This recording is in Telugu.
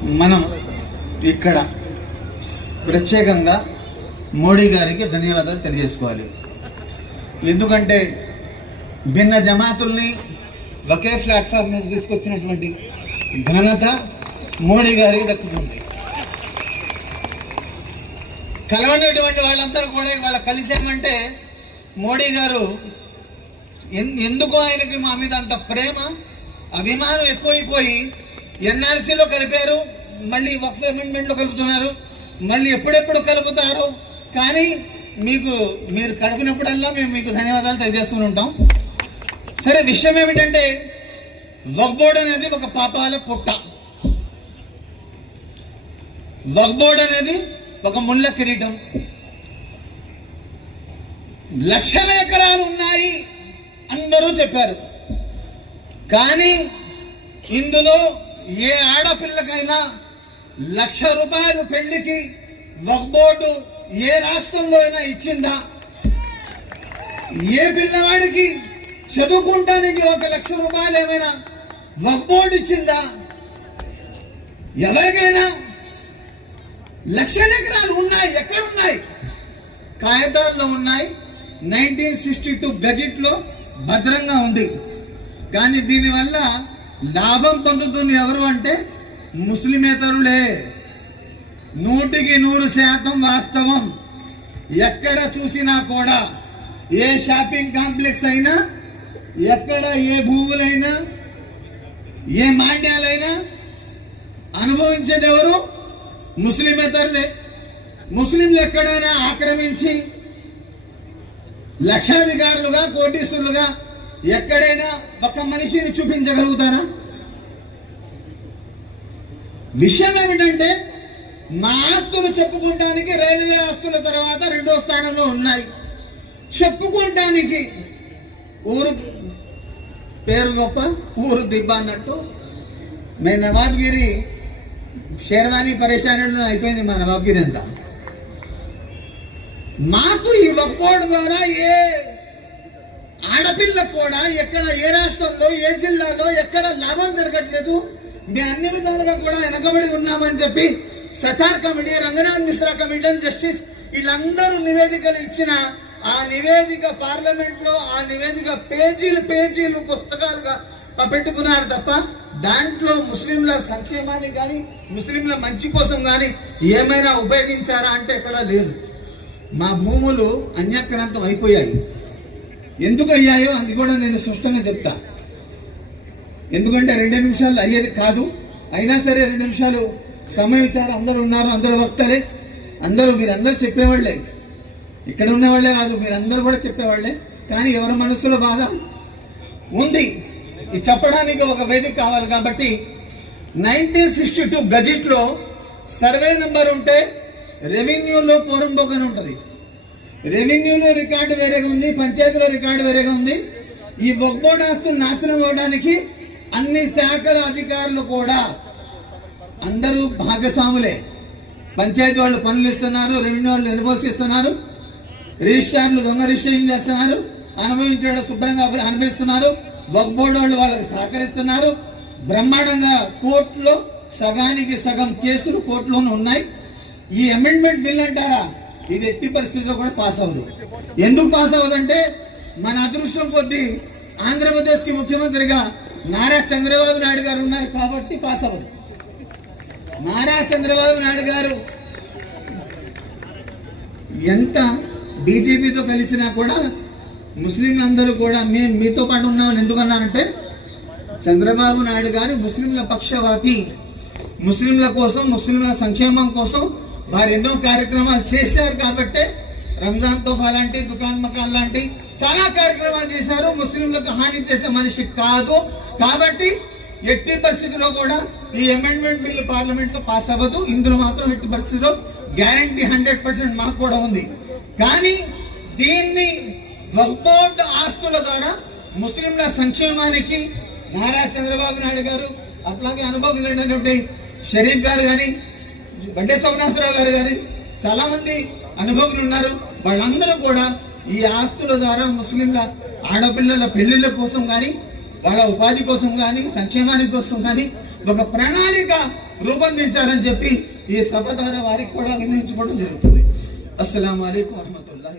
మనం ఇక్కడ ప్రత్యేకంగా మోడీ గారికి ధన్యవాదాలు తెలియజేసుకోవాలి. ఎందుకంటే భిన్న జమాతుల్ని ఒకే ప్లాట్ఫామ్ మీద తీసుకొచ్చినటువంటి ఘనత మోడీ గారికి దక్కుతుంది. కలవనటువంటి వాళ్ళందరూ కూడా ఇవాళ కలిసామంటే మోడీ గారు ఎన్- ఎందుకు ఆయనకి మా మీద అంత ప్రేమ అభిమానం ఎక్కువైపోయి ఎన్ఆర్సీలో కలిపారు. మళ్ళీ వక్ఫ్ అమెండ్మెంట్లో కలుపుతున్నారు. మళ్ళీ ఎప్పుడెప్పుడు కలుపుతారు. కానీ మీకు మీరు కడుపునప్పుడల్లా మేము మీకు ధన్యవాదాలు తెలియజేస్తూనే ఉంటాం. సరే విషయం ఏమిటంటే వక్ బోర్డ్ అనేది ఒక పాపాల పుట్ట. వక్ బోర్డ్ అనేది ఒక ముళ్ళ కిరీటం. లక్షల ఎకరాలు ఉన్నాయి అందరూ చెప్పారు. కానీ ఇందులో ఏ ఆడపిల్లకైనా లక్ష రూపాయలు పెళ్ళికి వక్ బోర్డు ఏ రాష్ట్రంలో అయినా ఇచ్చిందా? ఏ పిల్లవాడికి చదువుకుంటానికి ఒక లక్ష రూపాయలు ఏమైనా వక్ బోర్డు ఇచ్చిందా? ఎవరికైనా లక్షల ఎకరాలు ఉన్నాయి ఎక్కడున్నాయి? కాగితాల్లో ఉన్నాయి. నైన్టీన్ సిక్స్టీ టూ గజెట్లో భద్రంగా ఉంది. కానీ దీనివల్ల లాభం పొందుతుంది ఎవరు అంటే ముస్లిమేతరులే. నూటికి నూరు శాతం వాస్తవం. ఎక్కడ చూసినా కూడా ఏ షాపింగ్ కాంప్లెక్స్ అయినా ఎక్కడ ఏ భూములైనా ఏ మాండ్యాలైనా అనుభవించేది ఎవరు ముస్లిమేతరులే. ముస్లింలు ఎక్కడైనా ఆక్రమించి లక్షాధికారులుగా కోటీశ్వరులుగా ఎక్కడైనా ఒక మనిషిని చూపించగలుగుతారా? విషయం ఏమిటంటే మా ఆస్తులు చెప్పుకోవటానికి రైల్వే ఆస్తుల తర్వాత రెండో స్థానంలో ఉన్నాయి. చెప్పుకోవటానికి ఊరు పేరు గొప్ప ఊరు దిబ్బ అన్నట్టు. మేము నవాబ్గిరి షేర్వాణి పరేషానీలో అయిపోయింది మా నవాబ్గిరి అంతా. మాకు ఈ వక్బోర్డు ద్వారా ఏ ఆడపిల్లకు కూడా ఎక్కడ ఏ రాష్ట్రంలో ఏ జిల్లాలో ఎక్కడ లాభం జరగట్లేదు మేము అన్ని విధాలుగా కూడా వెనకబడి ఉన్నామని చెప్పి Sachar committee Ranganath Mishra committee and justice వీళ్ళందరూ నివేదికలు ఇచ్చిన ఆ నివేదిక పార్లమెంట్లో ఆ నివేదిక పేజీలు పేజీలు పుస్తకాలుగా పెట్టుకున్నారు తప్ప దాంట్లో ముస్లింల సంక్షేమాన్ని కానీ ముస్లింల మంచి కోసం కానీ ఏమైనా ఉపయోగించారా అంటే ఎక్కడా లేదు. మా భూములు అన్యక్రాంతం అయిపోయాయి. ఎందుకు అయ్యాయో అది కూడా నేను స్పష్టంగా చెప్తా. ఎందుకంటే రెండు నిమిషాలు అయ్యేది కాదు. అయినా సరే రెండు నిమిషాలు సమయం ఇచ్చారు. అందరూ ఉన్నారు. అందరూ వస్తారే. అందరూ మీరందరూ చెప్పేవాళ్ళే. ఇక్కడ ఉన్నవాళ్ళే కాదు. మీరందరూ కూడా చెప్పేవాళ్ళే. కానీ ఎవరి మనసులో బాధ? ఉంది. ఇది చెప్పడానికి ఒక వేదిక కావాలి కాబట్టి నైన్టీన్ సిక్స్టీ టూ గజెట్లో సర్వే నెంబర్ ఉంటే రెవెన్యూలో పోరంబోకని ఉంటుంది. రెవెన్యూలో రికార్డు వేరేగా ఉంది పంచాయతీలో రికార్డు వేరేగా ఉంది. ఈ ఒక్బోర్డ్ ఆస్తులు నాశనం అవ్వడానికి అన్ని శాఖల అధికారులు కూడా అందరూ భాగస్వాములే. పంచాయతీ వాళ్ళు పనులు ఇస్తున్నారు రెవెన్యూ వాళ్ళు నిర్వహిస్తున్నారు రిజిస్ట్రార్లు దొంగ రిజిస్ట్రేషన్ చేస్తున్నారు అనుభవించడం శుభ్రంగా అనుభవిస్తున్నారు వక్ బోర్డు వాళ్ళు వాళ్ళకి సహకరిస్తున్నారు. బ్రహ్మాండంగా కోర్టులో సగానికి సగం కేసులు కోర్టులోనే ఉన్నాయి. ఈ అమెండ్మెంట్ బిల్ అంటారా? ఇది ఎట్టి పరిస్థితుల్లో కూడా పాస్ అవ్వదు. ఎందుకు పాస్ అవ్వదంటే మన అదృష్టం కొద్దీ ఆంధ్రప్రదేశ్కి ముఖ్యమంత్రిగా నారా చంద్రబాబు నాయుడు గారు ఉన్నారు కాబట్టి పాస్ అవ్వదు. నారా చంద్రబాబు నాయుడు గారు ఎంత బీజేపీతో కలిసినా కూడా ముస్లిం అందరూ కూడా మేము మీతో పాటు ఉన్నామని ఎందుకన్నానంటే చంద్రబాబు నాయుడు గారు ముస్లింల పక్షవాతి ముస్లింల కోసం ముస్లింల సంక్షేమం కోసం వారు ఎన్నో కార్యక్రమాలు చేశారు కాబట్టి రంజాన్ తోఫా లాంటి దుకాన్ మకాన్ లాంటి చాలా కార్యక్రమాలు చేశారు. ముస్లింలకు హాని చేసే మనిషి కాదు. కాబట్టి ఎట్టి పరిస్థితిలో కూడా ఈ అమెండ్మెంట్ బిల్లు పార్లమెంట్లో పాస్ అవ్వదు. ఇందులో మాత్రం ఎట్టి పరిస్థితిలో గ్యారంటీ హండ్రెడ్ పర్సెంట్ మాకు కూడా ఉంది. కానీ దీన్ని వక్బోర్డ్ ఆస్తుల ద్వారా ముస్లింల సంక్షేమానికి నారా చంద్రబాబు నాయుడు గారు అట్లాగే అనుభవం షరీఫ్ గారు కానీ బండే సోమనాథరావు గారు కానీ చాలా మంది అనుభవులు ఉన్నారు. వాళ్ళందరూ కూడా ఈ ఆస్తుల ద్వారా ముస్లింల ఆడపిల్లల పెళ్ళిళ్ళ కోసం కానీ వాళ్ళ ఉపాధి కోసం కానీ సంక్షేమానికి కోసం కానీ ఒక ప్రణాళిక రూపొందించారని చెప్పి ఈ సభ ద్వారా వారికి కూడా వినియోగించుకోవడం జరుగుతుంది. అస్సలం అయికం వరహతుల్లా